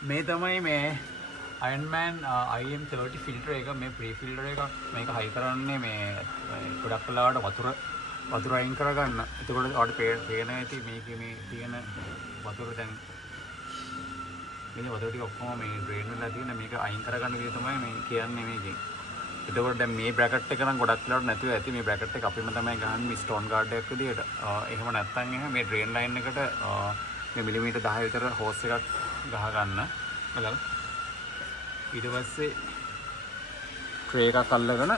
මේ තමයි මේ අයන්මෑන් IM30 ෆිල්ටර් එක මේ ප්‍රී ෆිල්ටර් එකක් මේක හයි කරන්නේ මේ ගොඩක් වෙලාවට වතුර අයින් කරගන්න. එතකොට ඔයාලට පේන ඇති මේකේ මේ තියෙන වතුර දැන් මේ වතුර ටික ඔක්කොම මේ ඩ්‍රේන් වෙලා තියෙන මේක අයින් කරගන්න විදිහ තමයි මේ කියන්නේ මේකෙන්. එතකොට දැන් මේ බ්‍රැකට් එක නම් ගොඩක් වෙලාවට නැතුව ඇති මේ බ්‍රැකට් එක අපිම තමයි ගහන්නේ ස්ටෝන් ගාඩ් එකක් විදියට. එහෙම නැත්නම් එහෙම මේ ඩ්‍රේන් ලයින් එකට මේ මිලිමීටර් 10 විතර හෝස් එකක් ගහ ගන්න. බලන්න. ඊට පස්සේ ට්‍රේ එකක් අල්ලගෙන